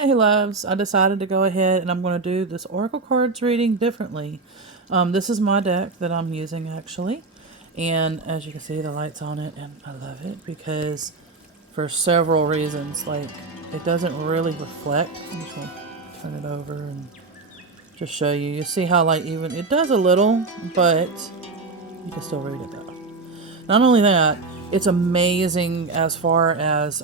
Hey loves, I decided to go ahead and I'm going to do this Oracle cards reading differently. This is my deck that I'm using actually, and as you can see the light's on it and I love it because for several reasons. Like, it doesn't really reflect. I'm just going to turn it over and just show you. You see how like even it does a little, but you can still read it though. Not only that, it's amazing as far as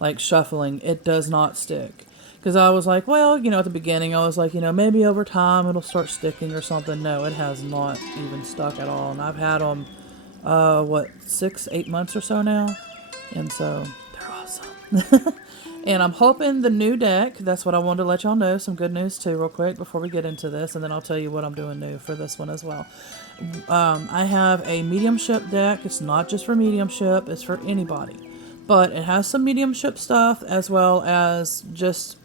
like shuffling. It does not stick. Because I was like, well, at the beginning, I was like, maybe over time it'll start sticking or something. No, it has not even stuck at all. And I've had them, 6, 8 months or so now. And so they're awesome. And I'm hoping the new deck, that's what I wanted to let y'all know. Some good news too, real quick, before we get into this. And then I'll tell you what I'm doing new for this one as well. I have a mediumship deck. It's not just for mediumship, it's for anybody. But it has some mediumship stuff as well as just,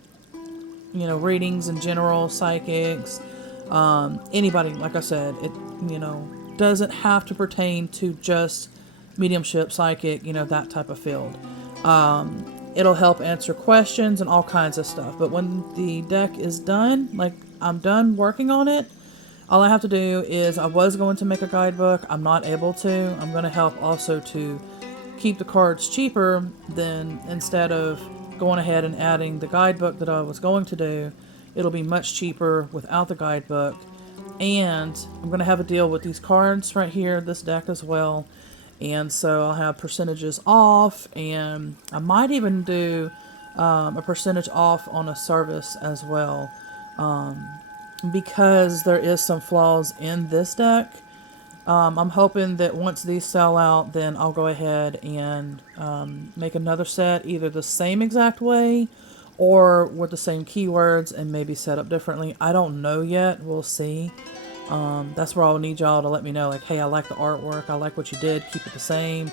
readings in general, psychics, anybody. Like I said, it, doesn't have to pertain to just mediumship, psychic, that type of field. It'll help answer questions and all kinds of stuff. But when the deck is done, like I'm done working on it, all I have to do is, I was going to make a guidebook. I'm not able to. I'm going to help also to keep the cards cheaper. Then instead of going ahead and adding the guidebook that I was going to do, it'll be much cheaper without the guidebook. And I'm going to have a deal with these cards right here, this deck as well. And so I'll have percentages off, and I might even do a percentage off on a service as well. Because there is some flaws in this deck. I'm hoping that once these sell out, then I'll go ahead and make another set, either the same exact way or with the same keywords and maybe set up differently. I don't know yet. We'll see. That's where I'll need y'all to let me know, like, hey, I like the artwork. I like what you did. Keep it the same.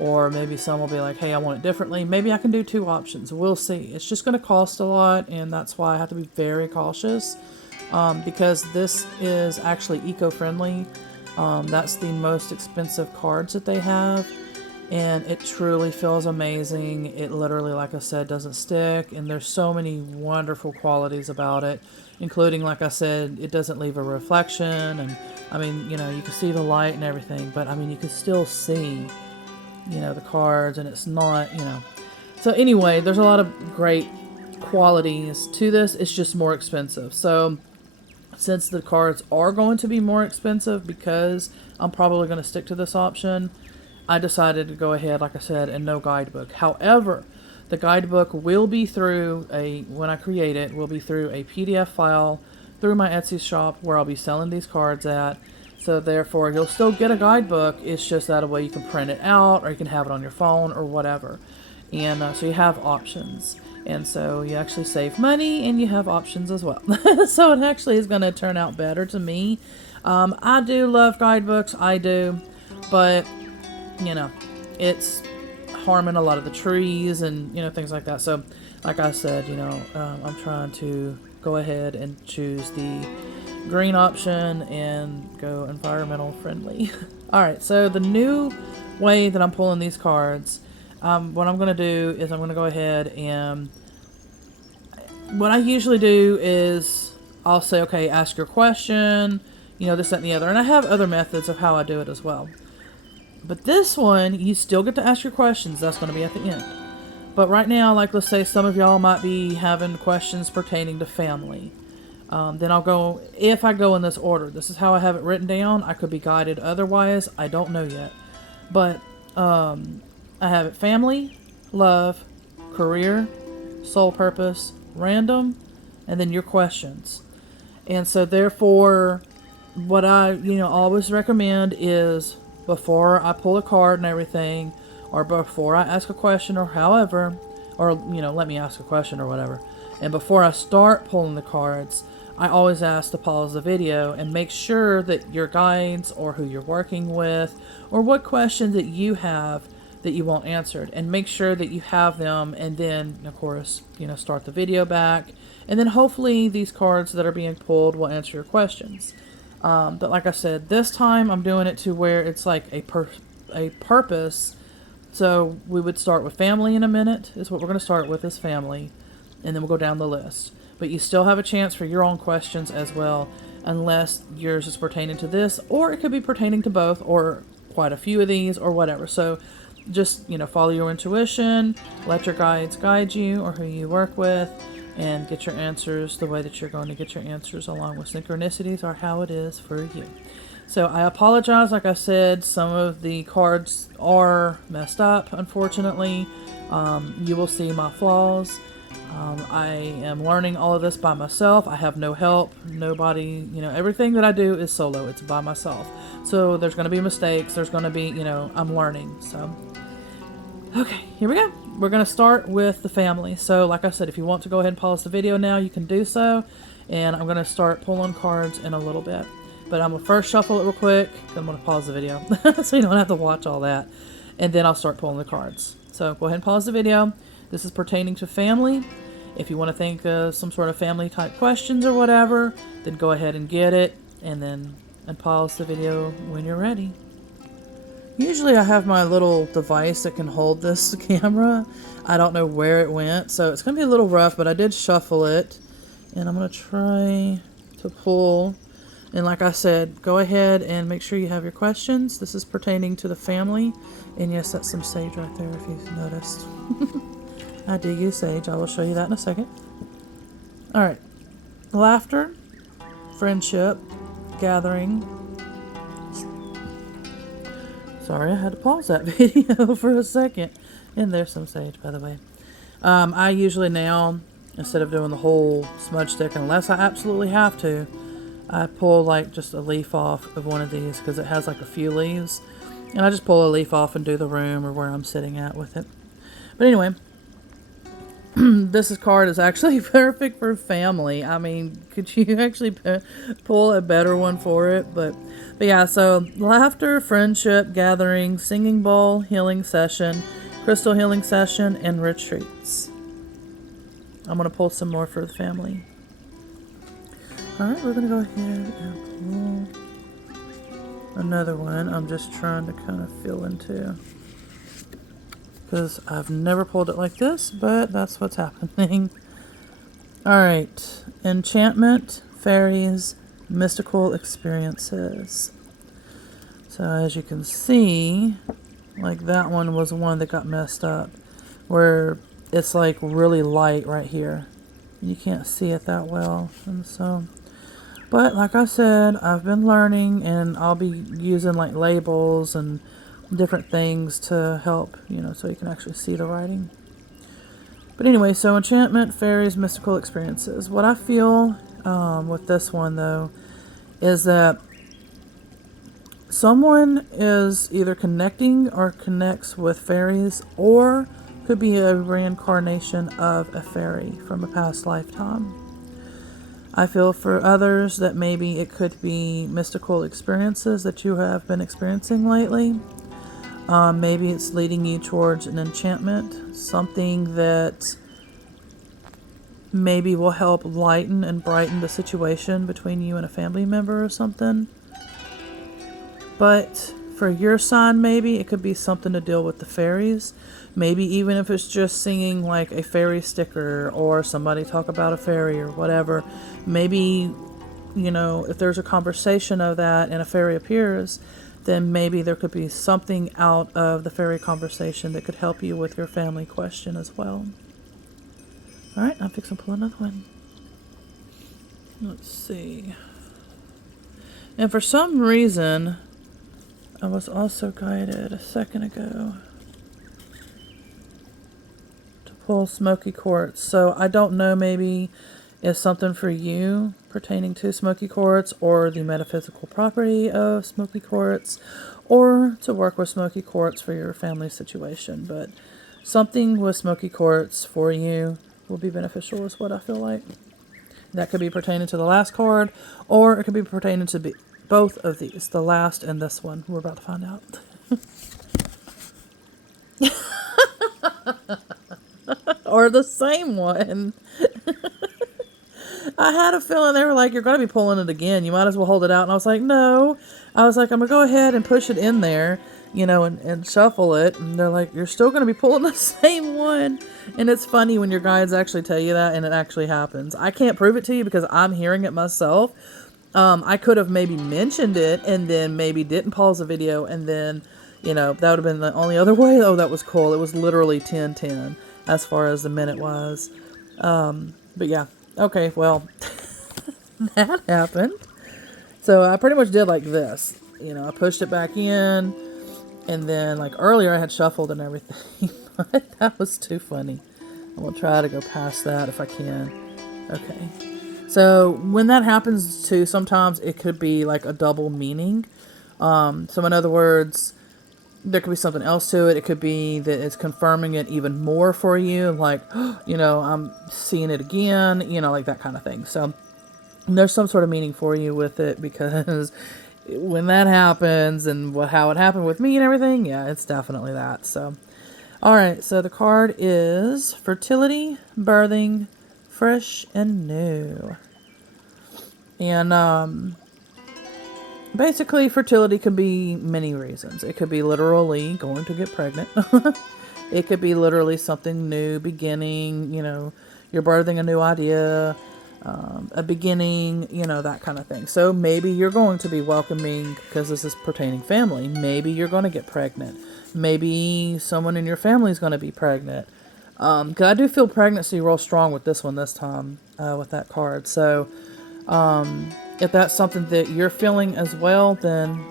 Or maybe some will be like, hey, I want it differently. Maybe I can do 2 options. We'll see. It's just going to cost a lot, and that's why I have to be very cautious because this is actually eco-friendly. That's the most expensive cards that they have, and it truly feels amazing. It literally, like I said, doesn't stick, and there's so many wonderful qualities about it, including, like I said, it doesn't leave a reflection, and I mean, you can see the light and everything, but I mean, you can still see, the cards, and it's not, So anyway, there's a lot of great qualities to this. It's just more expensive. So since the cards are going to be more expensive, because I'm probably going to stick to this option, I decided to go ahead, like I said, and no guidebook. However, the guidebook will be through when I create it, will be through a PDF file through my Etsy shop where I'll be selling these cards at. So therefore, you'll still get a guidebook. It's just that a way you can print it out, or you can have it on your phone or whatever. And so you have options. And so you actually save money and you have options as well. So it actually is going to turn out better to me. I do love guidebooks. I do. But, it's harming a lot of the trees and, things like that. So, like I said, I'm trying to go ahead and choose the green option and go environmental friendly. All right. So the new way that I'm pulling these cards, what I'm going to do is I'm going to go ahead and what I usually do is I'll say, okay, ask your question, this, that, and the other. And I have other methods of how I do it as well. But this one, you still get to ask your questions. That's going to be at the end. But right now, like, let's say some of y'all might be having questions pertaining to family. Then I'll go, if I go in this order, this is how I have it written down. I could be guided otherwise. I don't know yet. But I have it family, love, career, soul purpose, random, and then your questions. And so therefore, what I, always recommend is before I pull a card and everything, or before I ask a question or however, or, let me ask a question or whatever. And before I start pulling the cards, I always ask to pause the video and make sure that your guides or who you're working with or what questions that you have that you want answered, and make sure that you have them, and then of course start the video back, and then hopefully these cards that are being pulled will answer your questions. But like I said, this time I'm doing it to where it's like a purpose So we would start with family in a minute, is what we're going to start with, is family. And then we'll go down the list. But you still have a chance for your own questions as well, unless yours is pertaining to this, or it could be pertaining to both, or quite a few of these, or whatever. So just, follow your intuition, let your guides guide you, or who you work with, and get your answers the way that you're going to get your answers, along with synchronicities, or how it is for you. So I apologize. Like I said, some of the cards are messed up, unfortunately. You will see my flaws. I am learning all of this by myself. I have no help, nobody, everything that I do is solo. It's by myself. So there's going to be mistakes. There's going to be, I'm learning. So, okay, here we go. We're going to start with the family. So like I said, if you want to go ahead and pause the video now, you can do so. And I'm going to start pulling cards in a little bit. But I'm going to first shuffle it real quick. Then I'm going to pause the video so you don't have to watch all that. And then I'll start pulling the cards. So go ahead and pause the video. This is pertaining to family. If you want to think of some sort of family type questions or whatever, then go ahead and get it. And pause the video when you're ready. Usually I have my little device that can hold this camera. I don't know where it went. So it's going to be a little rough, but I did shuffle it. And I'm going to try to pull. And like I said, go ahead and make sure you have your questions. This is pertaining to the family. And yes, that's some sage right there if you've noticed. I do use sage. I will show you that in a second. Alright. Laughter, friendship, gathering. Sorry, I had to pause that video for a second. And there's some sage, by the way. I usually now, instead of doing the whole smudge stick, unless I absolutely have to, I pull like just a leaf off of one of these because it has like a few leaves. And I just pull a leaf off and do the room or where I'm sitting at with it. But anyway, this card is actually perfect for family. I mean, could you actually pull a better one for it? But yeah, so laughter, friendship, gathering, singing bowl, healing session, crystal healing session, and retreats. I'm going to pull some more for the family. Alright, we're going to go ahead and pull another one. I'm just trying to kind of feel into, because I've never pulled it like this, but that's what's happening. Alright, enchantment, fairies, mystical experiences. So as you can see, like that one was one that got messed up, where it's like really light right here. You can't see it that well, and so... But like I said, I've been learning, and I'll be using like labels and different things to help, so you can actually see the writing. But anyway, so enchantment, fairies, mystical experiences. What I feel with this one, though, is that someone is either connecting or connects with fairies, or could be a reincarnation of a fairy from a past lifetime. I feel for others that maybe it could be mystical experiences that you have been experiencing lately. Maybe it's leading you towards an enchantment, something that maybe will help lighten and brighten the situation between you and a family member or something. But for your sign, maybe it could be something to deal with the fairies. Maybe even if it's just singing like a fairy sticker, or somebody talk about a fairy or whatever. Maybe, if there's a conversation of that and a fairy appears, then maybe there could be something out of the fairy conversation that could help you with your family question as well. Alright, I'm fixing to pull another one. Let's see. And for some reason, I was also guided a second ago to pull smoky quartz. So I don't know, maybe it's something for you pertaining to smoky quartz, or the metaphysical property of smoky quartz, or to work with smoky quartz for your family situation. But something with smoky quartz for you will be beneficial, is what I feel like. That could be pertaining to the last card, or it could be pertaining to both of these, the last and this one. We're about to find out. Or the same one. I had a feeling they were like, you're going to be pulling it again. You might as well hold it out. And I was like, no, I was like, I'm going to go ahead and push it in there, and shuffle it. And they're like, you're still going to be pulling the same one. And it's funny when your guides actually tell you that and it actually happens. I can't prove it to you because I'm hearing it myself. I could have maybe mentioned it and then maybe didn't pause the video, and then, that would have been the only other way. Oh, that was cool. It was literally 10:10 as far as the minute was. But yeah. Okay, well, that happened. So I pretty much did like this. I pushed it back in, and then like earlier I had shuffled and everything, but that was too funny. I will try to go past that if I can. Okay. So when that happens too, sometimes it could be like a double meaning. So in other words, there could be something else to it. It could be that it's confirming it even more for you. Like, I'm seeing it again, like that kind of thing. So there's some sort of meaning for you with it, because when that happens and how it happened with me and everything, yeah, it's definitely that. So, all right. So the card is fertility, birthing, fresh and new. And basically, fertility can be many reasons. It could be literally going to get pregnant. It could be literally something new, beginning, you're birthing a new idea, a beginning, that kind of thing. So maybe you're going to be welcoming, because this is pertaining family, maybe you're going to get pregnant. Maybe someone in your family is going to be pregnant. Because I do feel pregnancy real strong with this one this time, with that card. So if that's something that you're feeling as well, then,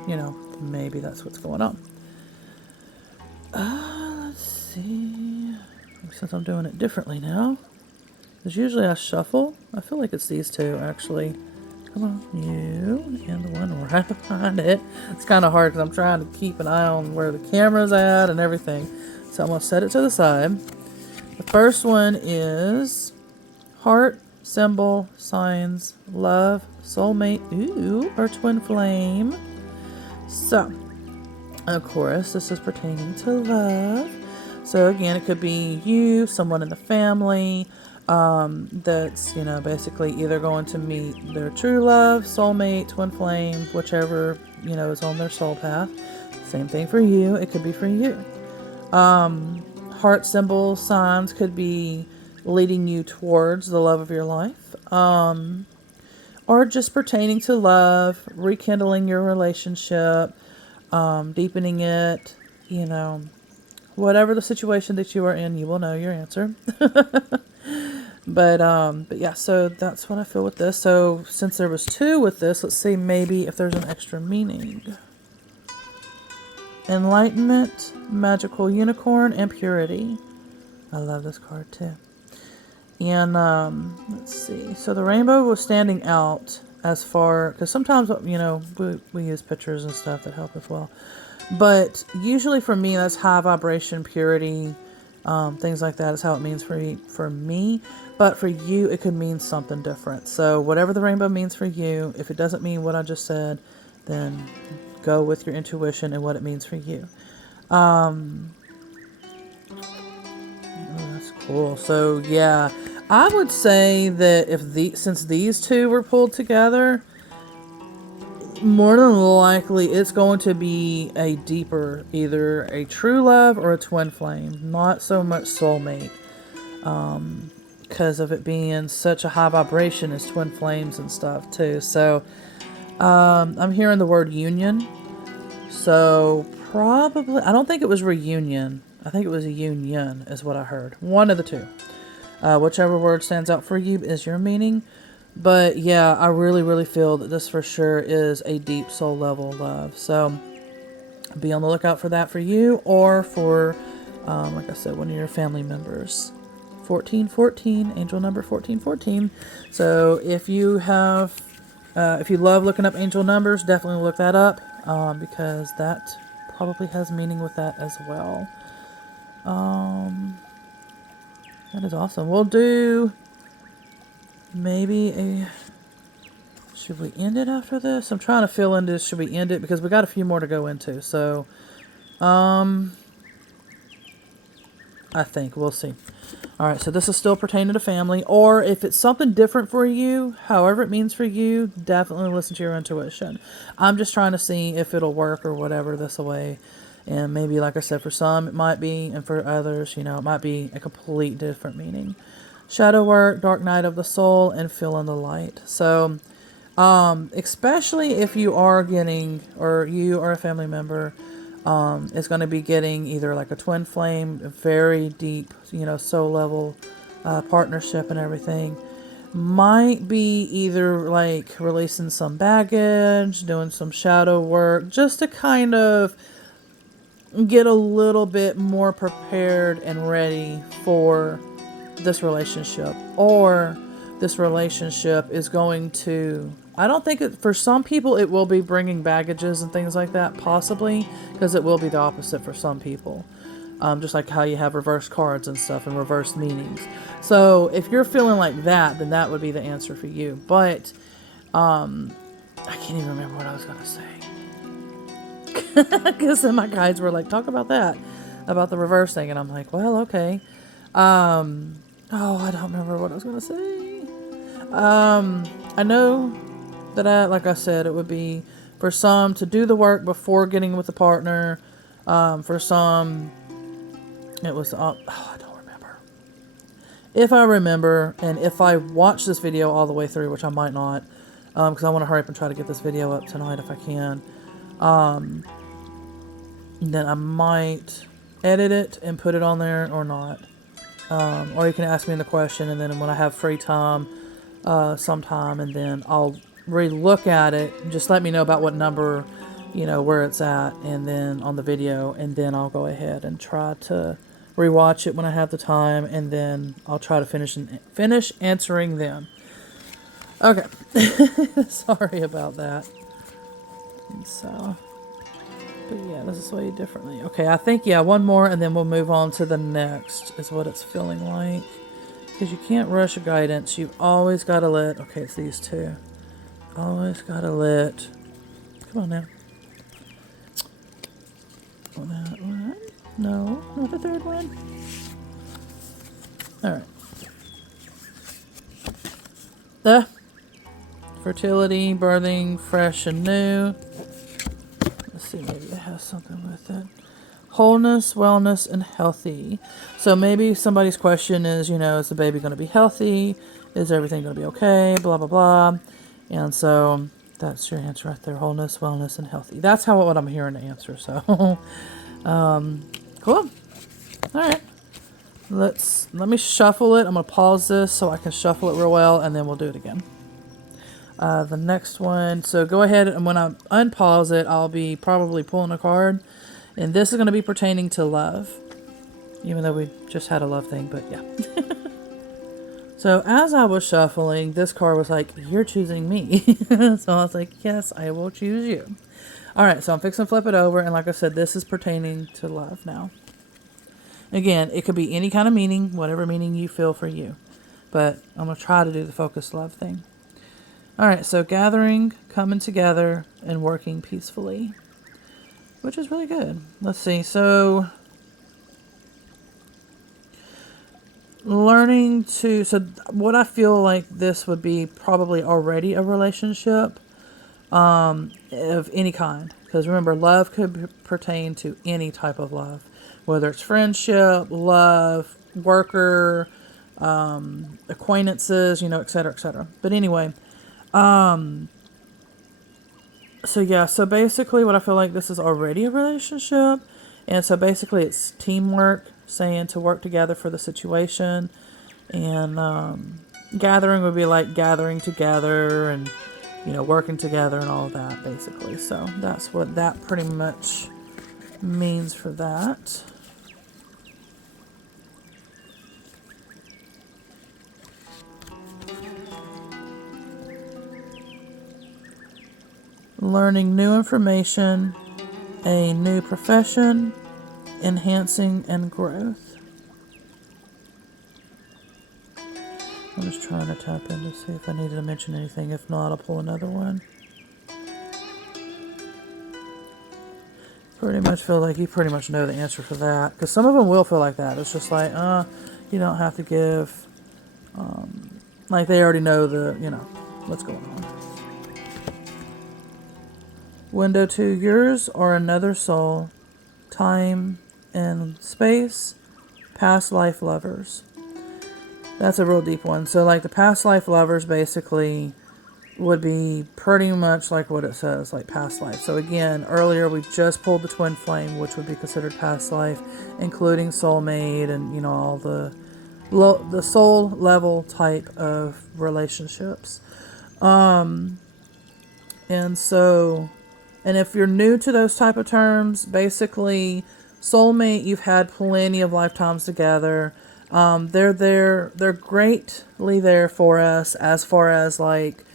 maybe that's what's going on. Let's see. Since I'm doing it differently now. Because usually I shuffle. I feel like it's these two, actually. Come on, you, and the one right behind it. It's kind of hard because I'm trying to keep an eye on where the camera's at and everything. So I'm going to set it to the side. The first one is heart, symbol, signs, love, soulmate, or twin flame. So, of course, this is pertaining to love. So again, it could be you, someone in the family, that's, basically either going to meet their true love, soulmate, twin flame, whichever, is on their soul path. Same thing for you. It could be for you. Heart symbol signs could be leading you towards the love of your life, or just pertaining to love, rekindling your relationship, deepening it, whatever the situation that you are in, you will know your answer. But yeah, so that's what I feel with this. So since there was two with this, let's see maybe if there's an extra meaning. Enlightenment, magical unicorn, and purity. I love this card too. And let's see. So the rainbow was standing out as far, because sometimes, we use pictures and stuff that help as well. But usually for me, that's high vibration, purity, things like that is how it means for me. But for you, it could mean something different. So whatever the rainbow means for you, if it doesn't mean what I just said, then go with your intuition and what it means for you. Oh, that's cool. So yeah, I would say that since these two were pulled together, more than likely it's going to be a deeper, either a true love or a twin flame, not so much soulmate, because of it being such a high vibration as twin flames and stuff too. So I'm hearing the word union. So probably, I don't think it was reunion. I think it was a union is what I heard. One of the two. Whichever word stands out for you is your meaning. But yeah, I really, really feel that this for sure is a deep soul level love. So be on the lookout for that for you, or for, like I said, one of your family members. 1414, angel number 1414. So if you love looking up angel numbers, definitely look that up, because that probably has meaning with that as well. That is awesome. We'll do maybe should we end it after this? I'm trying to fill into, should we end it? Because we got a few more to go into. So, I think. We'll see. All right, so this is still pertaining to family. Or if it's something different for you, however it means for you, definitely listen to your intuition. I'm just trying to see if it'll work or whatever this way. And maybe, like I said, for some it might be, and for others, it might be a complete different meaning. Shadow work, dark night of the soul, and feeling the light. So, especially if you are getting, or you are a family member, is going to be getting either like a twin flame, a very deep, soul level partnership and everything. Might be either like releasing some baggage, doing some shadow work, just to kind of get a little bit more prepared and ready for this relationship. Or this relationship is going to, I don't think for some people it will be bringing baggages and things like that, possibly, because it will be the opposite for some people. Just like how you have reverse cards and stuff and reverse meanings. So if you're feeling like that, then that would be the answer for you. But I can't even remember what I was going to say. Because then my guides were like, talk about that, about the reverse thing. And I'm like, well, okay. Oh, I don't remember what I was going to say. I know that like I said, it would be for some to do the work before getting with the partner. For some, it was, I don't remember. If I remember, and if I watch this video all the way through, which I might not, because I want to hurry up and try to get this video up tonight if I can, then I might edit it and put it on there or not. Or you can ask me the question, and then when I have free time sometime, and then I'll re-look at it. Just let me know about what number, where it's at, and then on the video, and then I'll go ahead and try to rewatch it when I have the time, and then I'll try to finish answering them. Okay. Sorry about that. And so, but yeah, this is way differently. Okay, I think, one more, and then we'll move on to the next, is what it's feeling like. Because you can't rush a guidance. You've always got to let, okay, it's these two. Always got to let, come on now. That one. No, not the third one. All right. The fertility, birthing, fresh and new. Let's see, maybe it has something with it. Wholeness, wellness, and healthy. So maybe somebody's question is, is the baby going to be healthy? Is everything going to be okay? Blah, blah, blah. And so that's your answer right there. Wholeness, wellness, and healthy. That's what I'm hearing to answer. So, cool. All right. Let me shuffle it. I'm going to pause this so I can shuffle it real well, and then we'll do it again. The next one. So go ahead, and when I unpause it, I'll be probably pulling a card. And this is going to be pertaining to love. Even though we just had a love thing, but yeah. So as I was shuffling, this card was like, you're choosing me. So I was like, yes, I will choose you. All right, so I'm fixing to flip it over. And like I said, this is pertaining to love now. Again, it could be any kind of meaning, whatever meaning you feel for you. But I'm going to try to do the focused love thing. All right, so gathering, coming together, and working peacefully. Which is really good. Let's see. So, so what I feel like this would be probably already a relationship of any kind. Because remember, love could pertain to any type of love. Whether it's friendship, love, worker, acquaintances, et cetera, et cetera. But anyway, so basically what I feel like this is already a relationship. And so basically it's teamwork, saying to work together for the situation. And gathering would be like gathering together and, working together and all of that, basically. So that's what that pretty much means for that. Learning new information, a new profession, enhancing and growth. I'm just trying to tap in to see if I needed to mention anything. If not, I'll pull another one. pretty much feel like you pretty much know the answer for that. Because some of them will feel like that. It's just like, you don't have to give, like they already know what's going on. Window to yours or another soul, time and space, past life lovers. That's a real deep one. So like the past life lovers basically would be pretty much like what it says, like past life. So again, earlier we just pulled the twin flame, which would be considered past life, including soulmate and all the soul level type of relationships. And so, and if you're new to those type of terms, basically soulmate, you've had plenty of lifetimes together. They're greatly there for us as far as like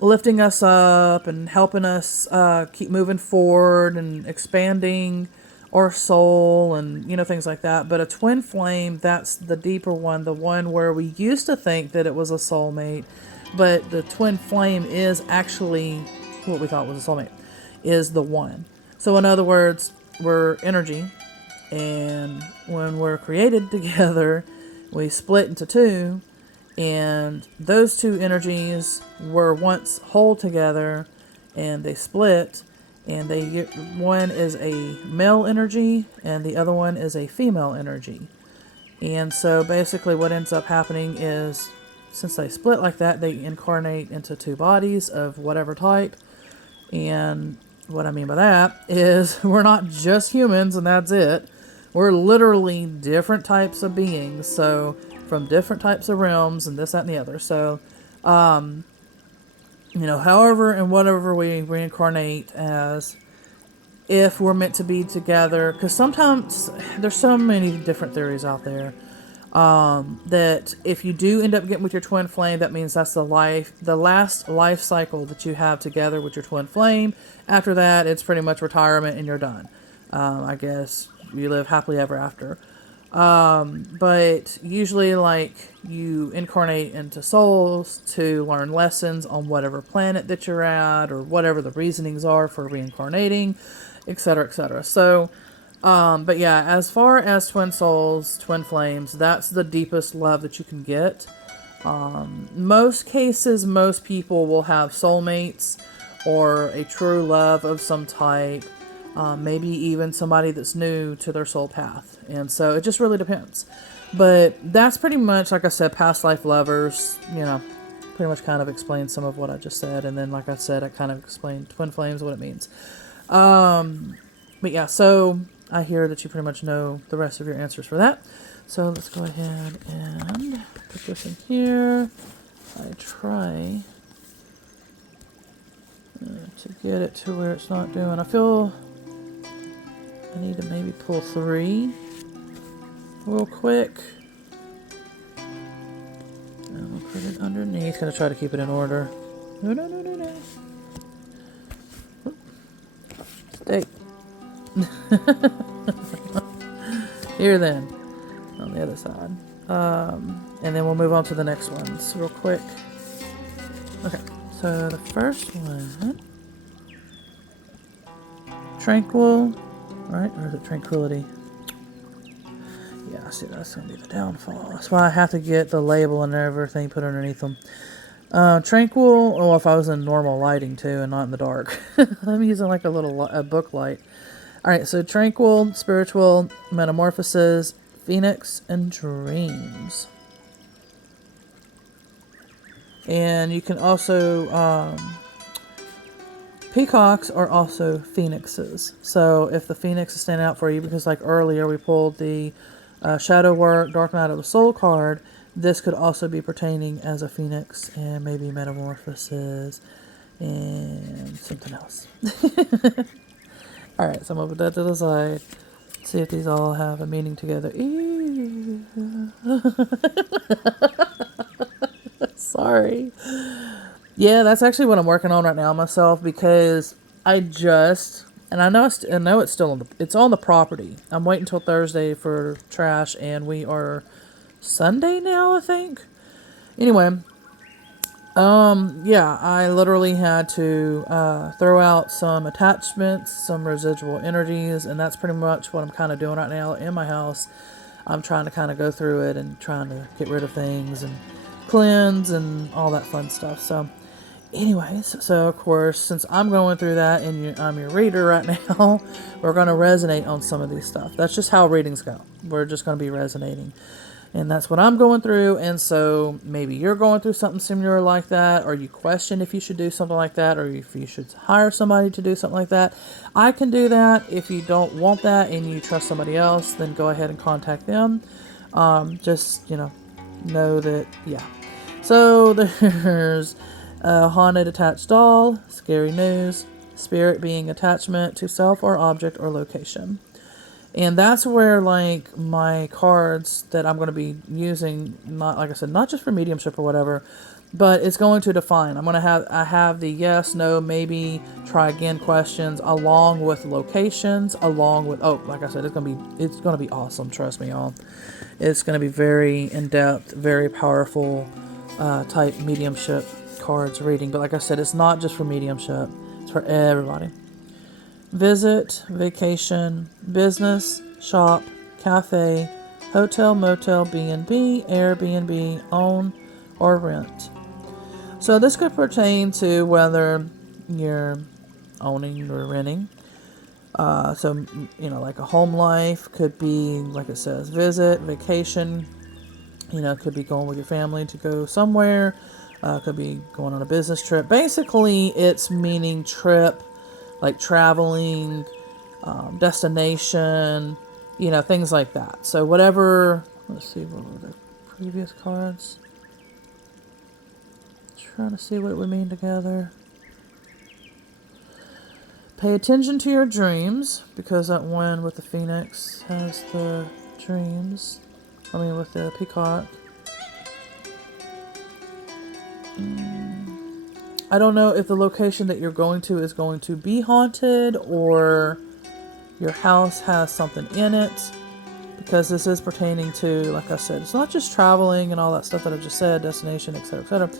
lifting us up and helping us keep moving forward and expanding our soul and things like that. But a twin flame, that's the deeper one, the one where we used to think that it was a soulmate, but the twin flame is actually what we thought was a soulmate, is the one. So in other words, we're energy, and when we're created together, we split into two, and those two energies were once whole together, and they split, and one is a male energy, and the other one is a female energy. And so basically what ends up happening is, since they split like that, they incarnate into two bodies of whatever type. And what I mean by that is we're not just humans and that's it. We're literally different types of beings. So from different types of realms and this, that, and the other. So, however and whatever we reincarnate as, if we're meant to be together, because sometimes there's so many different theories out there, that if you do end up getting with your twin flame, that means that's the last life cycle that you have together with your twin flame. After that, it's pretty much retirement and you're done. I guess you live happily ever after. But usually like you incarnate into souls to learn lessons on whatever planet that you're at or whatever the reasonings are for reincarnating, etc., etc. So, but yeah, as far as twin souls, twin flames, that's the deepest love that you can get. Most cases, most people will have soulmates or a true love of some type. Maybe even somebody that's new to their soul path. And so it just really depends. But that's pretty much, like I said, past life lovers, pretty much kind of explains some of what I just said. And then, like I said, I kind of explained twin flames, what it means. But yeah, so I hear that you pretty much know the rest of your answers for that. So let's go ahead and put this in here. I try to get it to where it's not doing. I feel I need to maybe pull 3 real quick. And we'll put it underneath. Gonna try to keep it in order. No. Stay. Here then, on the other side. And then we'll move on to the next ones real quick. Okay, so the first one, tranquil, right? Or is it tranquility? Yeah, see, that's going to be the downfall. That's why I have to get the label and everything put underneath them. Tranquil, well, if I was in normal lighting too and not in the dark. I'm using like a book light. Alright, so tranquil, spiritual, metamorphosis, phoenix, and dreams. And you can also, peacocks are also phoenixes. So if the phoenix is standing out for you, because like earlier we pulled the shadow work, dark night of the soul card, this could also be pertaining as a phoenix and maybe metamorphosis and something else. Alright, so I'm going to put that to the side. See if these all have a meaning together. Sorry. Yeah, that's actually what I'm working on right now myself, because I know it's still it's on the property. I'm waiting until Thursday for trash, and we are Sunday now, I think. Anyway, Yeah, I literally had to throw out some attachments, some residual energies, and that's pretty much what I'm kind of doing right now in my house. I'm trying to kind of go through it and trying to get rid of things and cleanse and all that fun stuff. So, anyways, so of course, since I'm going through that and I'm your reader right now, we're going to resonate on some of these stuff. That's just how readings go. We're just going to be resonating. And that's what I'm going through. And so maybe you're going through something similar like that, or you question if you should do something like that, or if you should hire somebody to do something like that. I can do that. If you don't want that and you trust somebody else, then go ahead and contact them. Just, know that, yeah. So there's a haunted attached doll, scary news, spirit being attachment to self or object or location. And that's where, like, my cards that I'm going to be using, not, like I said, not just for mediumship or whatever, but it's going to define. I have the yes, no, maybe, try again questions, along with locations, along with, oh, like I said, it's going to be awesome. Trust me, y'all. It's going to be very in-depth, very powerful, type mediumship cards reading. But like I said, it's not just for mediumship. It's for everybody. Visit, vacation, business, shop, cafe, hotel, motel, B&B, Airbnb, own, or rent. So this could pertain to whether you're owning or renting. So, like a home life could be, like it says, visit, vacation. Could be going with your family to go somewhere. Could be going on a business trip. Basically, it's meaning trip, like traveling, destination, things like that. So whatever, let's see, what were the previous cards? Trying to see what it would mean together. Pay attention to your dreams, because that one with the phoenix has the dreams. With the peacock. I don't know if the location that you're going to is going to be haunted or your house has something in it, because this is pertaining to, like I said, it's not just traveling and all that stuff that I just said, destination, etc.,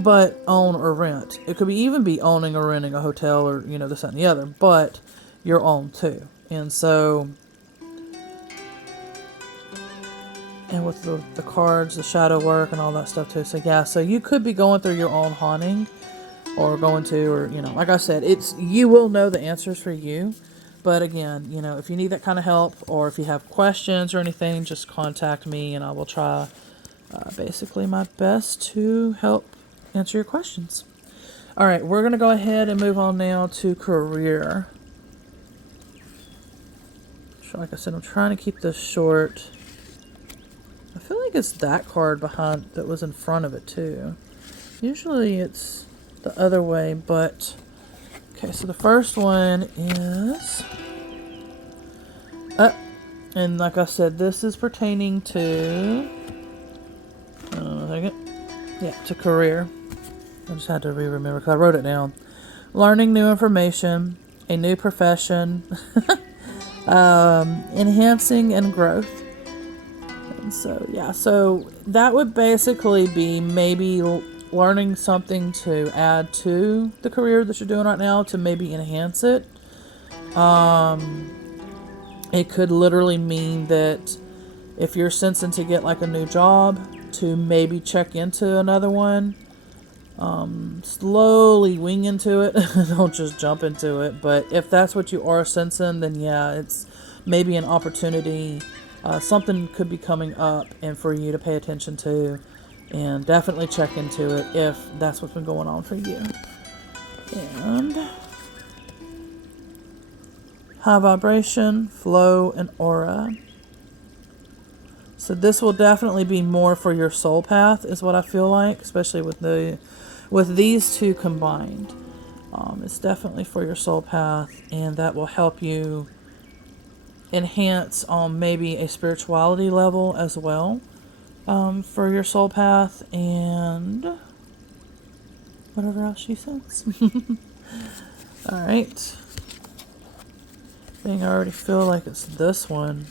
but own or rent. It could even be owning or renting a hotel or, this, that, and the other, but your own too. And so, and with the cards, the shadow work and all that stuff too. So yeah, so you could be going through your own haunting, or going to, or, like I said, you will know the answers for you. But again, if you need that kind of help, or if you have questions or anything, just contact me and I will try basically my best to help answer your questions. All right, we're going to go ahead and move on now to career. So like I said, I'm trying to keep this short. I feel like it's that card behind that was in front of it too. Usually it's the other way, but okay, so the first one is and like I said, this is pertaining to to career. I just had to remember because I wrote it down. Learning new information, a new profession, enhancing and growth. And so that would basically be maybe learning something to add to the career that you're doing right now to maybe enhance it. It could literally mean that if you're sensing to get like a new job, to maybe check into another one. Slowly wing into it. Don't just jump into it. But if that's what you are sensing, then yeah, it's maybe an opportunity. Something could be coming up and for you to pay attention to, and definitely check into it if that's what's been going on for you. And high vibration, flow, and aura. So this will definitely be more for your soul path, is what I feel like, especially with these two combined. It's definitely for your soul path, and that will help you enhance on maybe a spirituality level as well, for your soul path and whatever else she says. All right. I think I already feel like it's this one.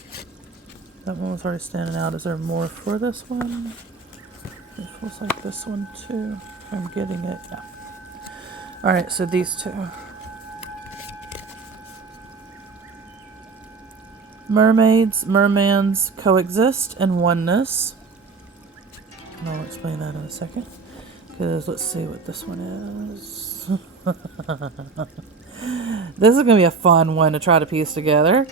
That one was already standing out. Is there more for this one? It feels like this one too. If I'm getting it. Yeah. Alright, so these two. Mermaids, mermans coexist in oneness. And I'll explain that in a second. Because let's see what this one is. This is going to be a fun one to try to piece together.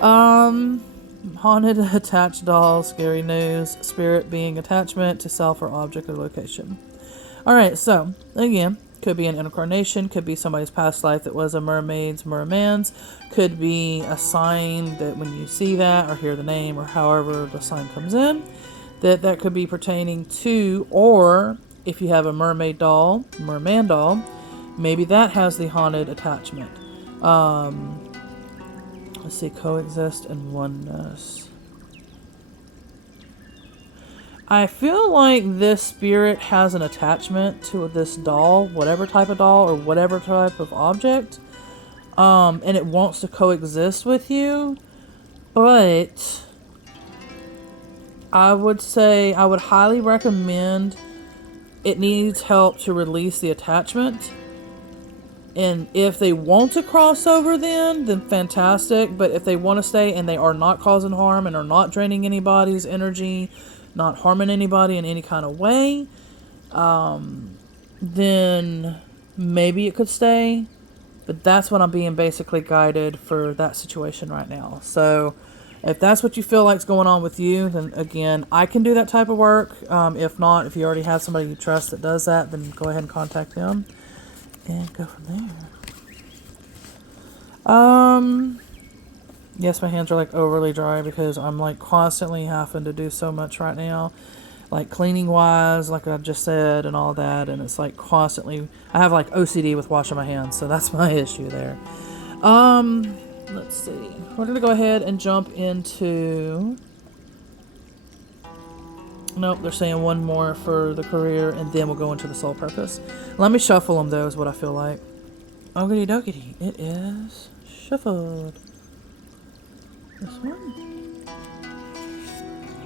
Haunted attached doll, scary news, spirit being attachment to self or object or location. Alright, so again, could be an incarnation, could be somebody's past life that was a mermaid's, merman's, could be a sign that when you see that or hear the name or however the sign comes in, that could be pertaining to, or if you have a mermaid doll, merman doll, maybe that has the haunted attachment. Let's see, coexist and oneness. I feel like this spirit has an attachment to this doll, whatever type of doll or whatever type of object, and it wants to coexist with you, but I would say I would highly recommend it needs help to release the attachment. And if they want to cross over then fantastic. But if they want to stay and they are not causing harm and are not draining anybody's energy, not harming anybody in any kind of way, then maybe it could stay. But that's what I'm being basically guided for that situation right now. So if that's what you feel like is going on with you, then again, I can do that type of work. If not, if you already have somebody you trust that does that, then go ahead and contact them and go from there. Yes, my hands are like overly dry because I'm like constantly having to do so much right now, like cleaning wise, like I just said, and all that. And it's like constantly, I have like OCD with washing my hands, so that's my issue there. Let's see. We're gonna go ahead and jump into. Nope, they're saying one more for the career, and then we'll go into the soul purpose. Let me shuffle them, though, is what I feel like. Okie dokie. It is shuffled. This one.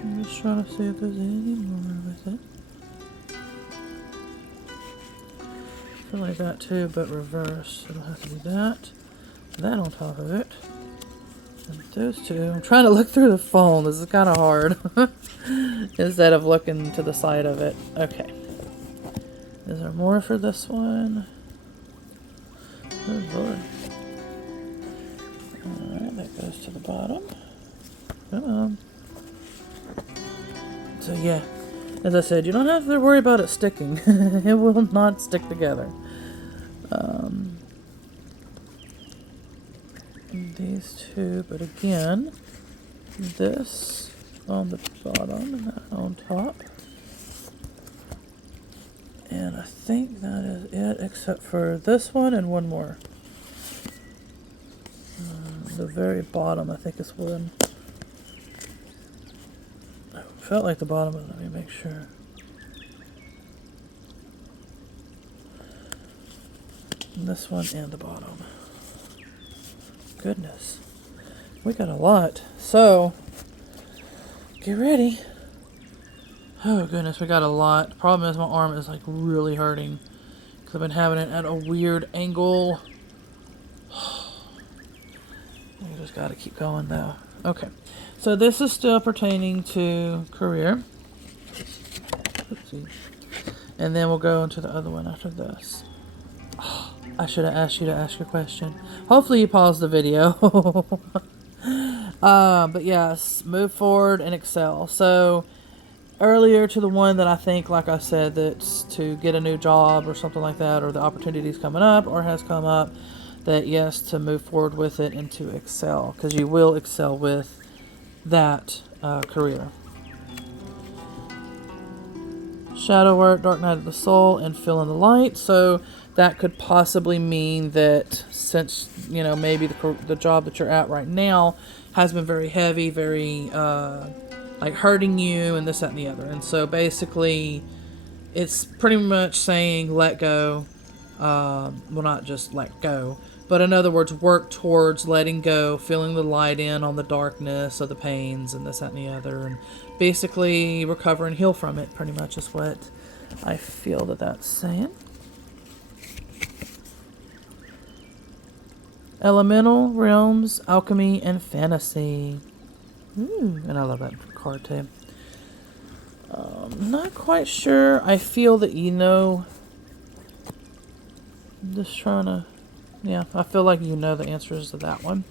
I'm just trying to see if there's any more with it. I feel like that, too, but reverse. It'll have to be that. That on top of it. And those two. I'm trying to look through the phone. This is kind of hard. Instead of looking to the side of it. Okay. Is there more for this one? Oh Lord. Alright, that goes to the bottom. Come on. So yeah, as I said, you don't have to worry about it sticking. It will not stick together. These two, but again, this on the bottom and that on top. And I think that is it, except for this one and one more. The very bottom, I think, is one. I felt like the bottom, but let me make sure. And this one and the bottom. Goodness. We got a lot. So, get ready. Oh goodness, we got a lot. The problem is my arm is like really hurting because I've been having it at a weird angle. We just got to keep going though. Okay, so this is still pertaining to career. Oopsie. And then we'll go into the other one after this. I should have asked you to ask your question. Hopefully you paused the video. But yes, move forward and excel. So earlier to the one that I think, like I said, that's to get a new job or something like that, or the opportunity's coming up or has come up, that yes, to move forward with it and to excel, because you will excel with that career. Shadow work, dark night of the soul, and fill in the light. So that could possibly mean that since, you know, maybe the job that you're at right now has been very heavy, very like hurting you and this, that, and the other. And so basically it's pretty much saying let go. Well, not just let go, but in other words, work towards letting go, feeling the light in on the darkness of the pains and this, that, and the other, and basically recover and heal from it, pretty much is what I feel that that's saying. Elemental realms, alchemy, and fantasy. Ooh, and I love that card too. Not quite sure. I feel that just trying to, yeah, I feel like the answers to that one.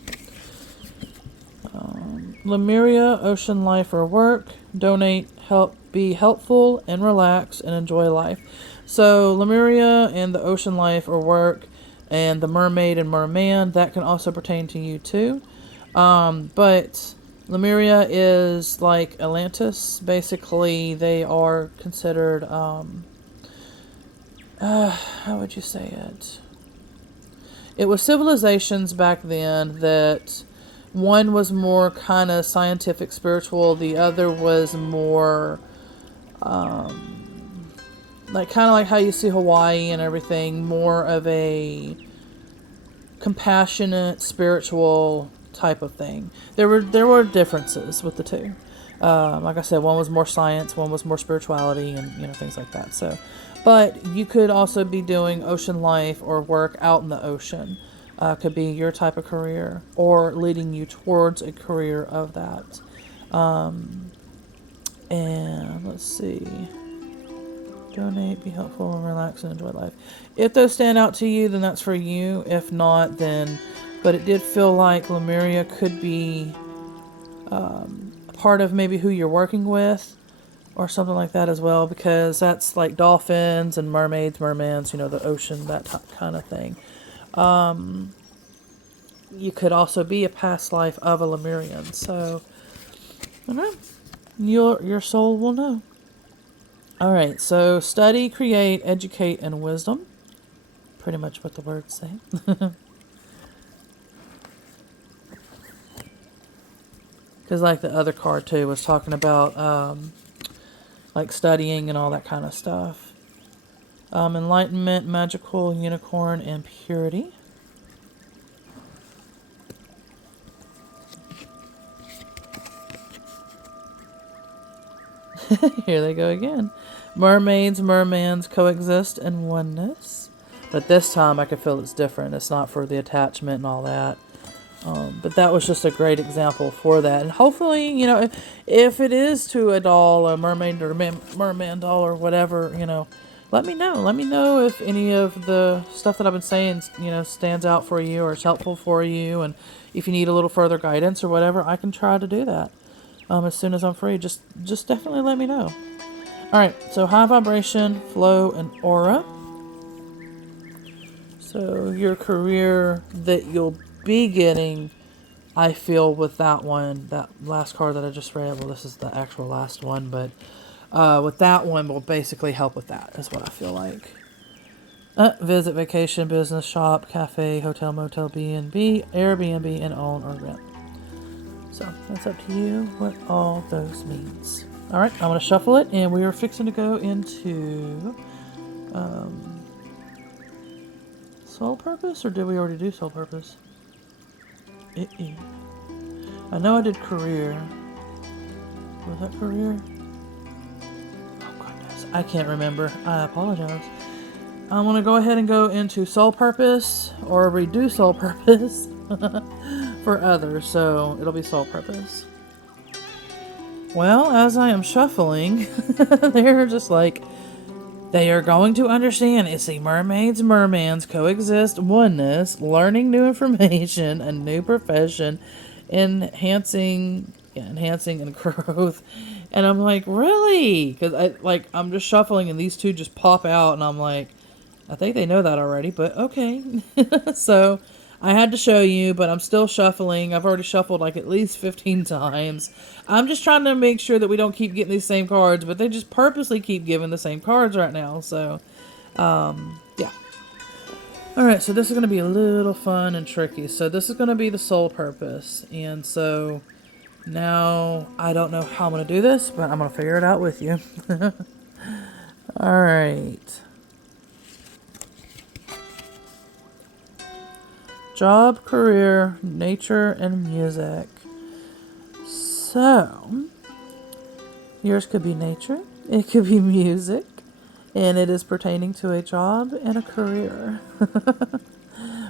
Lemuria, ocean life or work. Donate, help, be helpful, and relax and enjoy life. So Lemuria and the ocean life or work, and the mermaid and merman, that can also pertain to you too. But Lemuria is like Atlantis. Basically, they are considered, how would you say it? It was civilizations back then that one was more kind of scientific, spiritual. The other was more like kind of like how you see Hawaii and everything, more of a compassionate, spiritual type of thing. There were differences with the two. Like I said, one was more science, one was more spirituality, and things like that. So, but you could also be doing ocean life or work out in the ocean. Could be your type of career or leading you towards a career of that. And let's see. Donate, be helpful, and relax and enjoy life. If those stand out to you, then that's for you. If not, then... But it did feel like Lemuria could be a part of maybe who you're working with or something like that as well, because that's like dolphins and mermaids, mermans, the ocean, that kind of thing. You could also be a past life of a Lemurian. So, I don't know. Your soul will know. All right, so study, create, educate, and wisdom. Pretty much what the words say. Because like the other card too was talking about like studying and all that kind of stuff. Enlightenment, magical, unicorn, and purity. Here they go again. Mermaids, mermans coexist in oneness. But this time I can feel it's different. It's not for the attachment and all that. But that was just a great example for that. And hopefully, if it is to a doll, a mermaid or merman doll or whatever, let me know. Let me know if any of the stuff that I've been saying, stands out for you or is helpful for you. And if you need a little further guidance or whatever, I can try to do that. As soon as I'm free, just definitely let me know. All right, so high vibration, flow, and aura. So your career that you'll be getting, I feel with that one, that last card that I just read, well, this is the actual last one, but with that one will basically help with that, is what I feel like. Visit, vacation, business, shop, cafe, hotel, motel, B&B, Airbnb, and own or rent. So that's up to you what all those means. All right, I'm going to shuffle it, and we are fixing to go into soul purpose, or did we already do soul purpose? I know I did career. Was that career? Oh, goodness. I can't remember. I apologize. I'm going to go ahead and go into soul purpose, or redo soul purpose for others, so it'll be soul purpose. Well, as I am shuffling, they're just like, they are going to understand. It's the mermaids, mermans coexist, oneness, learning new information, a new profession, enhancing and growth. And I'm like, really? Because I'm just shuffling and these two just pop out, and I'm like, I think they know that already, but okay. So I had to show you, but I'm still shuffling. I've already shuffled like at least 15 times. I'm just trying to make sure that we don't keep getting these same cards, but they just purposely keep giving the same cards right now. So, yeah. All right, so this is going to be a little fun and tricky. So this is going to be the soul purpose. And so now I don't know how I'm going to do this, but I'm going to figure it out with you. All right. Job, career, nature, and music. So, Yours could be nature, it could be music, and it is pertaining to a job and a career.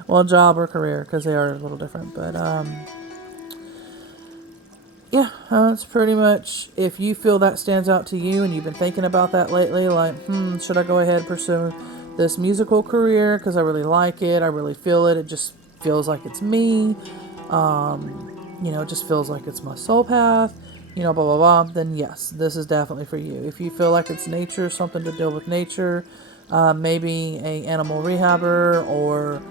Well, job or career, because they are a little different. But yeah, that's pretty much, if you feel that stands out to you and you've been thinking about that lately, like, should I go ahead and pursue this musical career because I really like it, I really feel it, it just feels like it's me, it just feels like it's my soul path, blah, blah, blah, then yes, this is definitely for you. If you feel like it's nature, something to deal with nature, maybe a animal rehabber or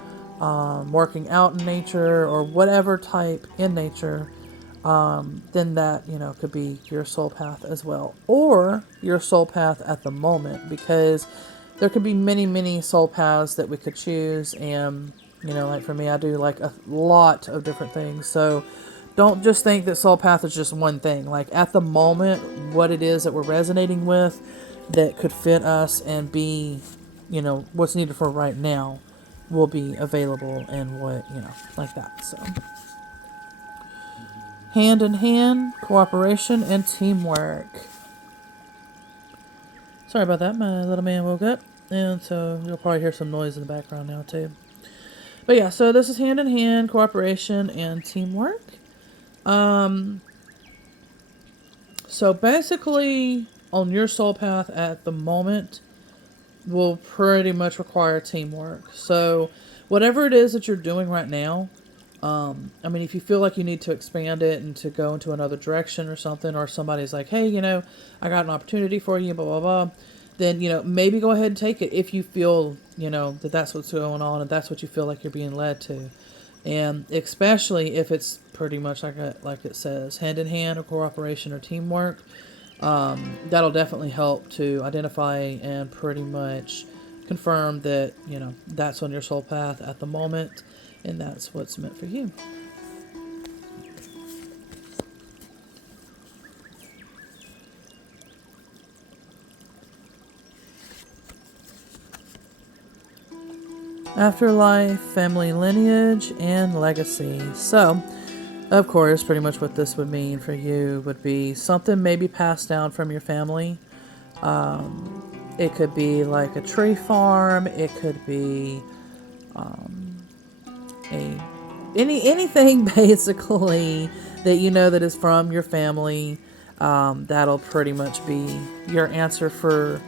working out in nature or whatever type in nature, then that, could be your soul path as well. Or your soul path at the moment, because there could be many, many soul paths that we could choose. And, like for me, I do like a lot of different things. So don't just think that soul path is just one thing. Like at the moment, what it is that we're resonating with that could fit us and be, what's needed for right now will be available and what, like that. So hand in hand, cooperation, and teamwork. Sorry about that. My little man woke up, and so you'll probably hear some noise in the background now, too. But yeah, so this is hand in hand, cooperation, and teamwork. So basically, on your soul path at the moment, will pretty much require teamwork. So whatever it is that you're doing right now, if you feel like you need to expand it and to go into another direction or something, or somebody's like, hey, I got an opportunity for you, blah, blah, blah, then, maybe go ahead and take it if you feel, that that's what's going on and that's what you feel like you're being led to. And especially if it's pretty much like it says, hand in hand or cooperation or teamwork, that'll definitely help to identify and pretty much confirm that, that's on your soul path at the moment and that's what's meant for you. Afterlife, family lineage, and legacy. So, of course, pretty much what this would mean for you would be something maybe passed down from your family. It could be like a tree farm. It could be a anything basically that that is from your family. That'll pretty much be your answer for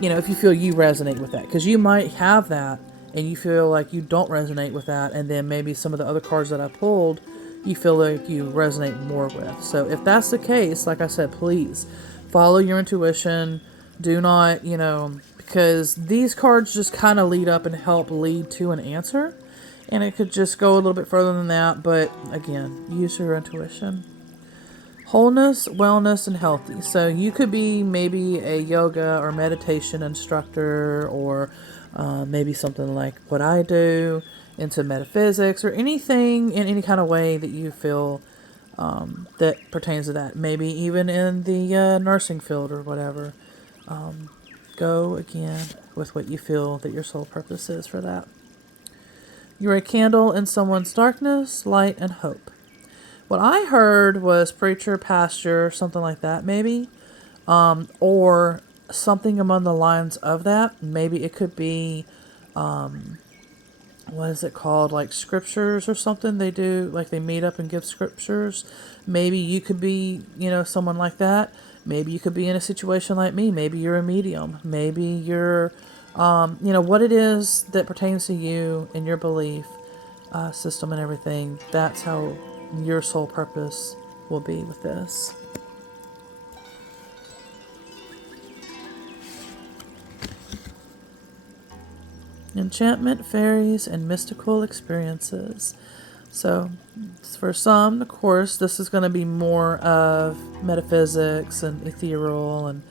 if you feel you resonate with that, because you might have that and you feel like you don't resonate with that, and then maybe some of the other cards that I pulled you feel like you resonate more with. So if that's the case, like I said, please follow your intuition. Do not, because these cards just kind of lead up and help lead to an answer, and it could just go a little bit further than that, but again, use your intuition. Wholeness, wellness, and healthy. So you could be maybe a yoga or meditation instructor, or maybe something like what I do, into metaphysics, or anything in any kind of way that you feel that pertains to that. Maybe even in the nursing field or whatever. Go again with what you feel that your soul purpose is for that. You're a candle in someone's darkness, light, and hope. What I heard was preacher, pastor, something like that, maybe, or something among the lines of that. Maybe it could be, what is it called, like scriptures or something. They do, like they meet up and give scriptures. Maybe you could be, someone like that. Maybe you could be in a situation like me. Maybe you're a medium. Maybe you're, what it is that pertains to you and your belief system and everything. That's how your soul purpose will be with this. Enchantment, fairies, and mystical experiences. So, for some, of course, this is going to be more of metaphysics and ethereal and,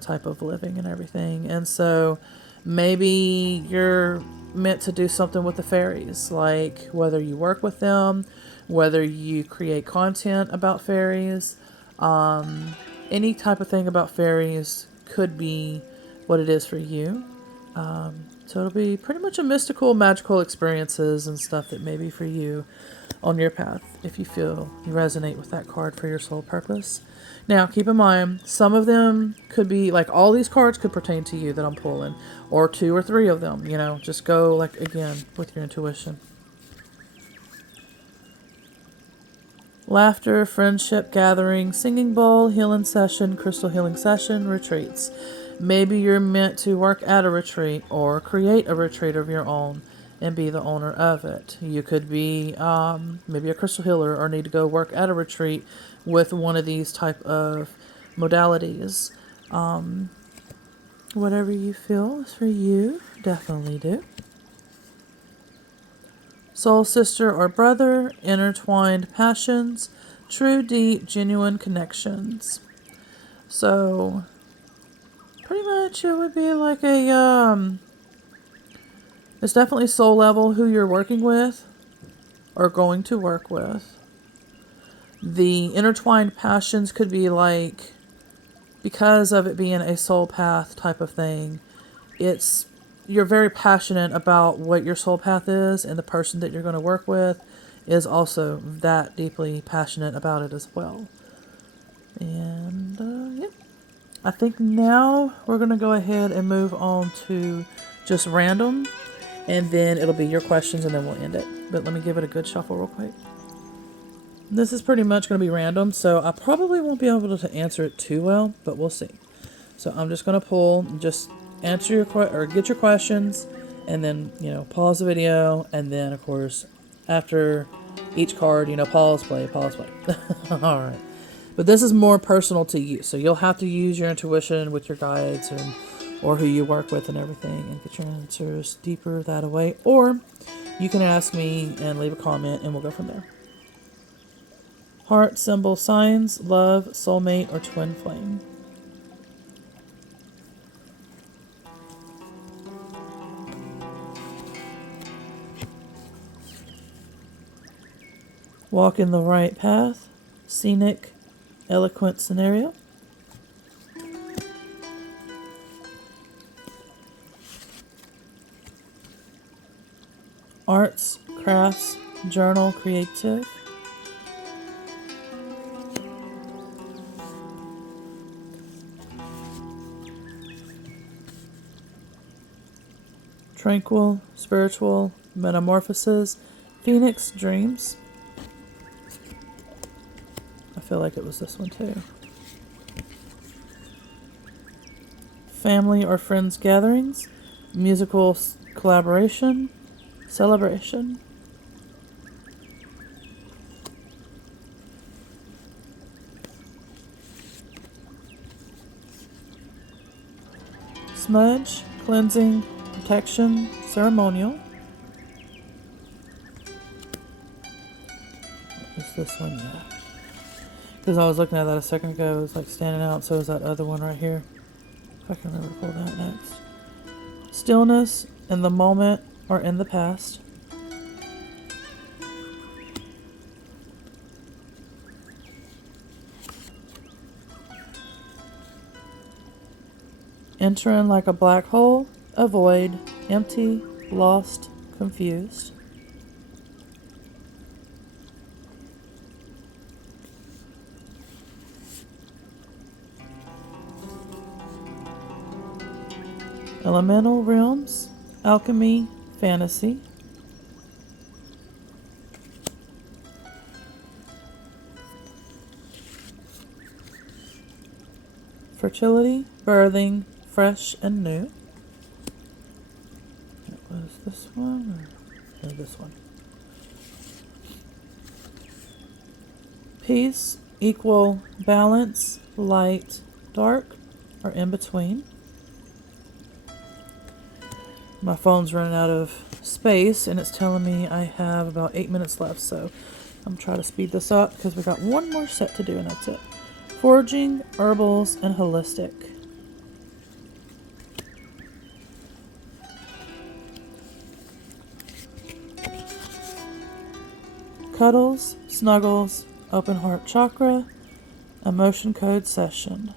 type of living and everything. And so, maybe you're meant to do something with the fairies, like whether you work with them, whether you create content about fairies, any type of thing about fairies could be what it is for you. So it'll be pretty much a mystical, magical experiences and stuff that may be for you. on your path if you feel you resonate with that card for your soul purpose. Now, keep in mind, some of them could be, like, all these cards could pertain to you that I'm pulling, or 2 or 3 of them, just go, like, again, with your intuition. Laughter, friendship, gathering, singing bowl, healing session, crystal healing session, retreats. Maybe you're meant to work at a retreat or create a retreat of your own and be the owner of it. You could be maybe a crystal healer or need to go work at a retreat with one of these type of modalities. Whatever you feel is for you, definitely do. Soul sister or brother, intertwined passions, true, deep, genuine connections. So, pretty much it would be like it's definitely soul level who you're working with or going to work with. The intertwined passions could be like, because of it being a soul path type of thing, you're very passionate about what your soul path is, and the person that you're going to work with is also that deeply passionate about it as well. And yeah, I think now we're going to go ahead and move on to just random, and then it'll be your questions, and then we'll end it. But let me give it a good shuffle real quick. This is pretty much going to be random, so I probably won't be able to answer it too well, but we'll see. So I'm just going to pull, just answer or get your questions, and then, pause the video, and then, of course, after each card, pause, play. All right. But this is more personal to you, so you'll have to use your intuition with your guides or who you work with and everything, and get your answers deeper that way. Or you can ask me and leave a comment, and we'll go from there. Heart, symbol, signs, love, soulmate, or twin flame. Walk in the right path, scenic, eloquent scenario. Arts, crafts, journal, creative. Tranquil, spiritual, metamorphosis, phoenix, dreams. I feel like it was this one too. Family or friends gatherings, musical collaboration, celebration. Smudge, cleansing, protection, ceremonial. What's this one? Yeah. Because I was looking at that a second ago, it was like standing out, so is that other one right here. If I can remember to pull that next. Stillness, in the moment or in the past. Entering like a black hole, a void, empty, lost, confused. Elemental realms, alchemy, fantasy. Fertility, birthing, fresh and new. Was this one or this one? Peace, equal, balance, light, dark, or in between. My phone's running out of space and it's telling me I have about 8 minutes left, so I'm trying to speed this up because we got one more set to do and that's it. Foraging, herbals, and holistic. Cuddles, snuggles, open heart chakra, emotion code session.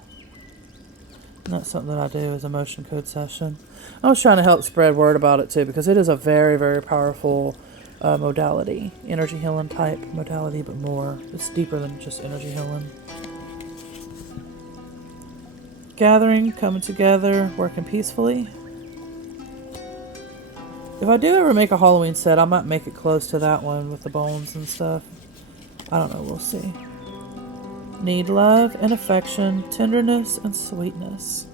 And that's something that I do, is emotion code session. I was trying to help spread word about it too, because it is a very, very powerful modality. Energy healing type modality, but more. It's deeper than just energy healing. Gathering, coming together, working peacefully. If I do ever make a Halloween set, I might make it close to that one with the bones and stuff. I don't know, we'll see. Need love and affection, tenderness and sweetness.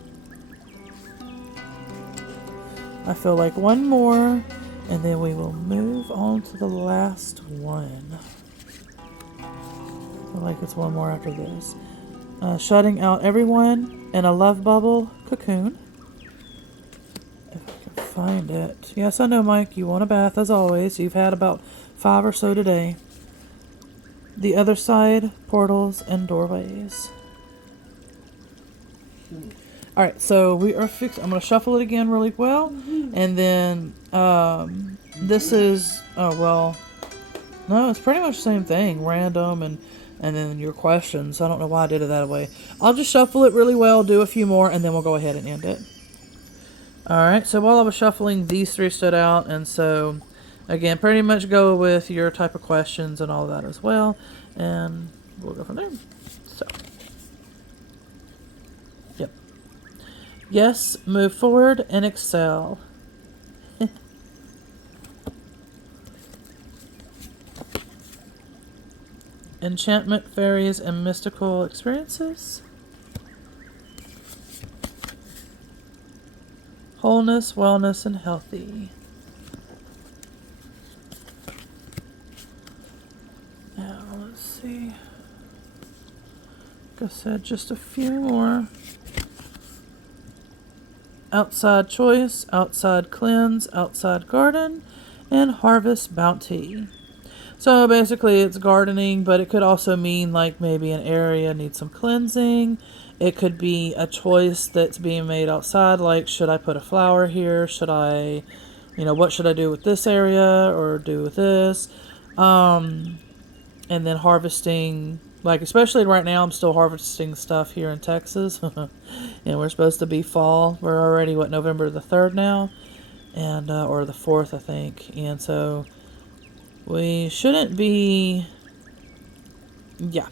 I feel like one more, and then we will move on to the last one. I feel like it's one more after this. Shutting out everyone in a love bubble cocoon. If I can find it. Yes, I know, Mike, you want a bath as always. You've had about 5 or so today. The other side, portals and doorways. Alright, so we are fixed. I'm going to shuffle it again really well. And then this is, no, it's pretty much the same thing. Random and then your questions. I don't know why I did it that way. I'll just shuffle it really well, do a few more, and then we'll go ahead and end it. Alright, so while I was shuffling, these 3 stood out. And so, again, pretty much go with your type of questions and all that as well. And we'll go from there. So, yep. Yes, move forward and excel. Enchantment, fairies, and mystical experiences. Wholeness, wellness, and healthy. Now, let's see. Like I said, just a few more. Outside choice, outside cleanse, outside garden, and harvest bounty. So basically it's gardening, but it could also mean like maybe an area needs some cleansing. It could be a choice that's being made outside, like should I put a flower here? Should I, what should I do with this area or do with this? And then harvesting, like especially right now I'm still harvesting stuff here in Texas. And we're supposed to be fall. We're already, November the 3rd now? And or the 4th, I think. And so we shouldn't be, yeah.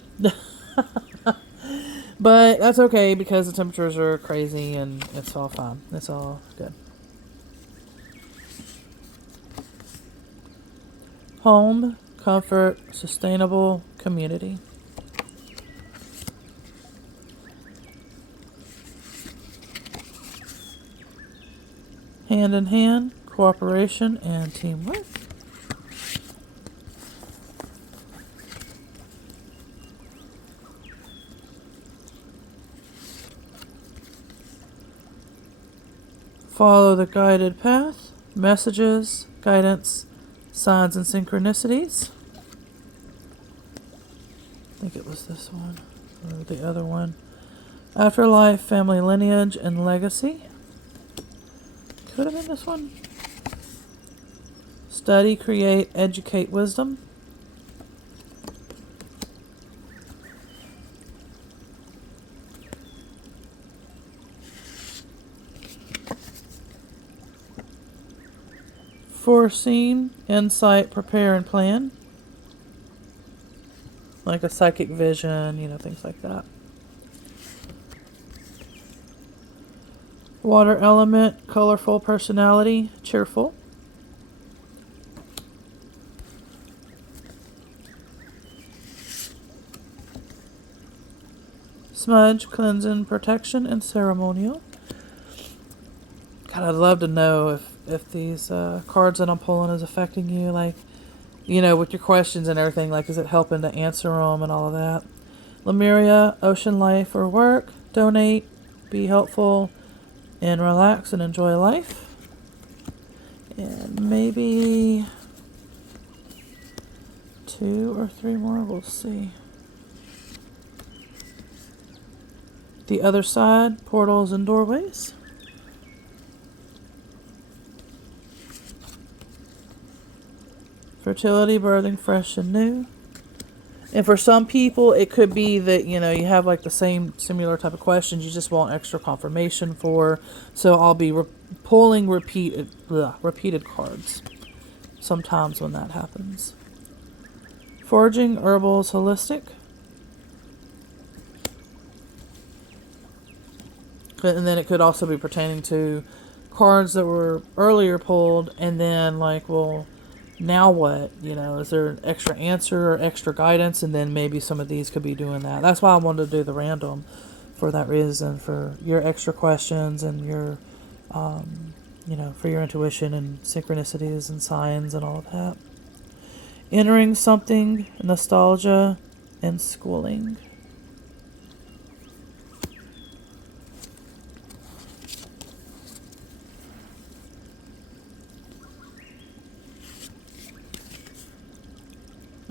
But that's okay because the temperatures are crazy and it's all fine. It's all good. Home, comfort, sustainable community. Hand in hand, cooperation, and teamwork. Follow the guided path, messages, guidance, signs, and synchronicities. I think it was this one, or the other one. Afterlife, family lineage, and legacy. Could have been this one. Study, create, educate, wisdom. Foreseen, insight, prepare, and plan. Like a psychic vision, things like that. Water element, colorful personality, cheerful. Smudge, cleansing, protection, and ceremonial. God, I'd love to know if these cards that I'm pulling is affecting you, like, with your questions and everything, like, is it helping to answer them and all of that? Lemuria, ocean life or work, donate, be helpful, and relax and enjoy life. And maybe 2 or 3 more, we'll see. The other side, portals and doorways. Fertility, birthing, fresh and new. And for some people, it could be that, you have like the same similar type of questions you just want extra confirmation for. So I'll be pulling repeated cards. sometimes when that happens. Foraging, herbals, holistic. And then it could also be pertaining to cards that were earlier pulled, and then like, well, now what? You know, is there an extra answer or extra guidance? And then maybe some of these could be doing that. That's why I wanted to do the random, for that reason, for your extra questions and your, for your intuition and synchronicities and signs and all of that. Entering something, nostalgia, and schooling.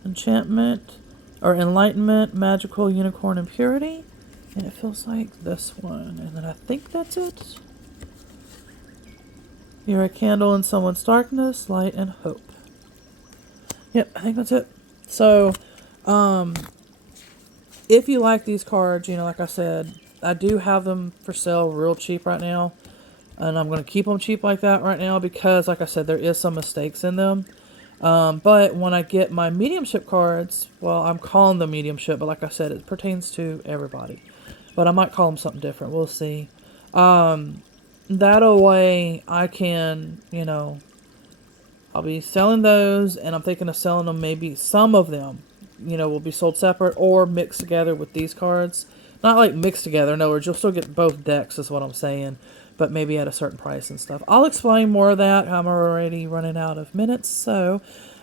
Enchantment, or enlightenment, magical, unicorn, and purity. And it feels like this one. And then I think that's it. You're a candle in someone's darkness, light, and hope. Yep, I think that's it. So, if you like these cards, like I said, I do have them for sale real cheap right now. And I'm going to keep them cheap like that right now because, like I said, there is some mistakes in them. But when I get my mediumship cards, well, I'm calling them mediumship, but like I said, it pertains to everybody. But I might call them something different. We'll see. That way I can, I'll be selling those, and I'm thinking of selling them, maybe some of them, will be sold separate or mixed together with these cards. Not like mixed together, in other words, you'll still get both decks is what I'm saying, but maybe at a certain price and stuff. I'll explain more of that. I'm already running out of minutes, so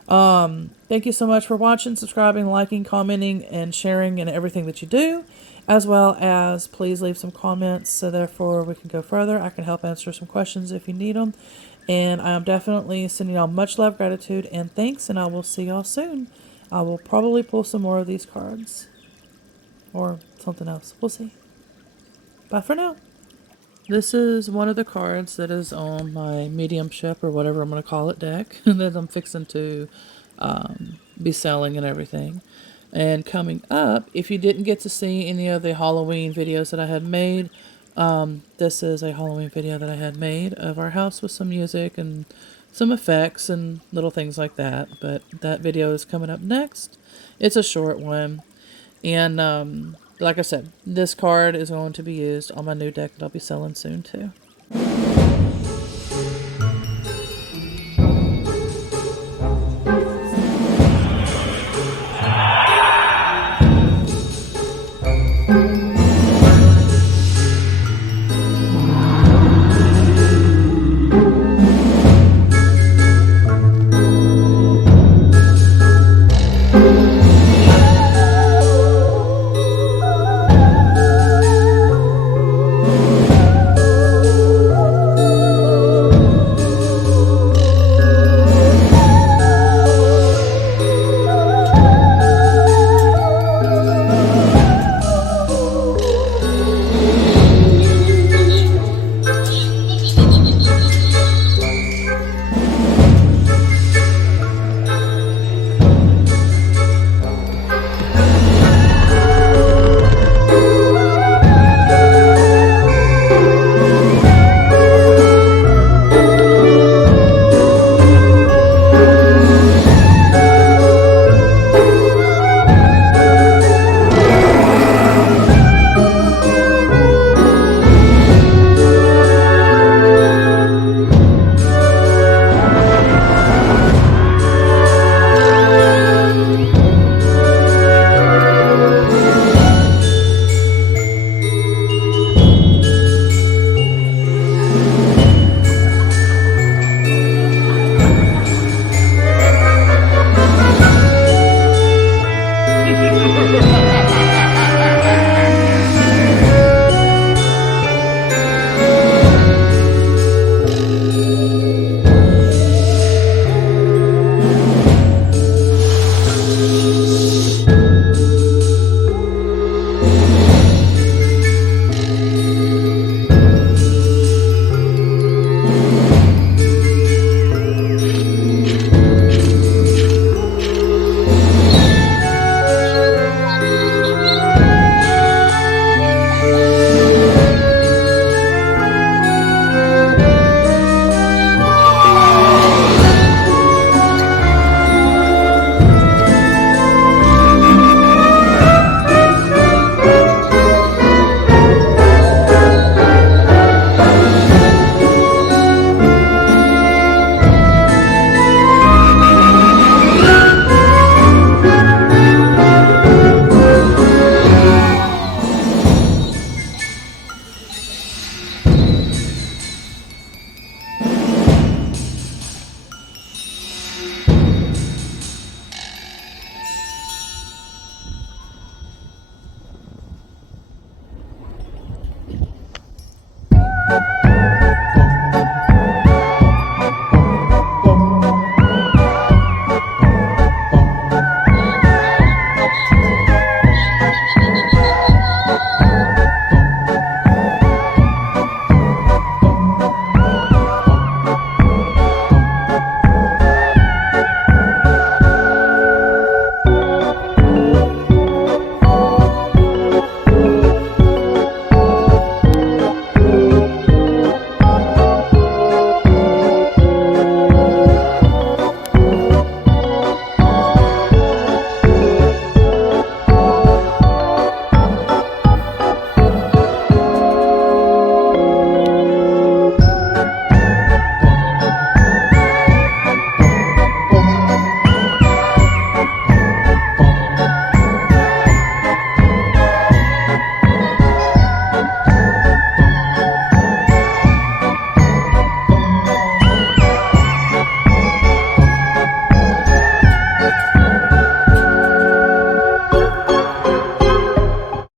thank you so much for watching, subscribing, liking, commenting, and sharing, and everything that you do, as well as please leave some comments so therefore we can go further. I can help answer some questions if you need them, and I am definitely sending y'all much love, gratitude, and thanks, and I will see y'all soon. I will probably pull some more of these cards or something else. We'll see. Bye for now. This is one of the cards that is on my mediumship, or whatever I'm going to call it, deck that I'm fixing to be selling and everything. And coming up, if you didn't get to see any of the Halloween videos that I had made, this is a Halloween video that I had made of our house with some music and some effects and little things like that. But that video is coming up next. It's a short one. And like I said, this card is going to be used on my new deck that I'll be selling soon too.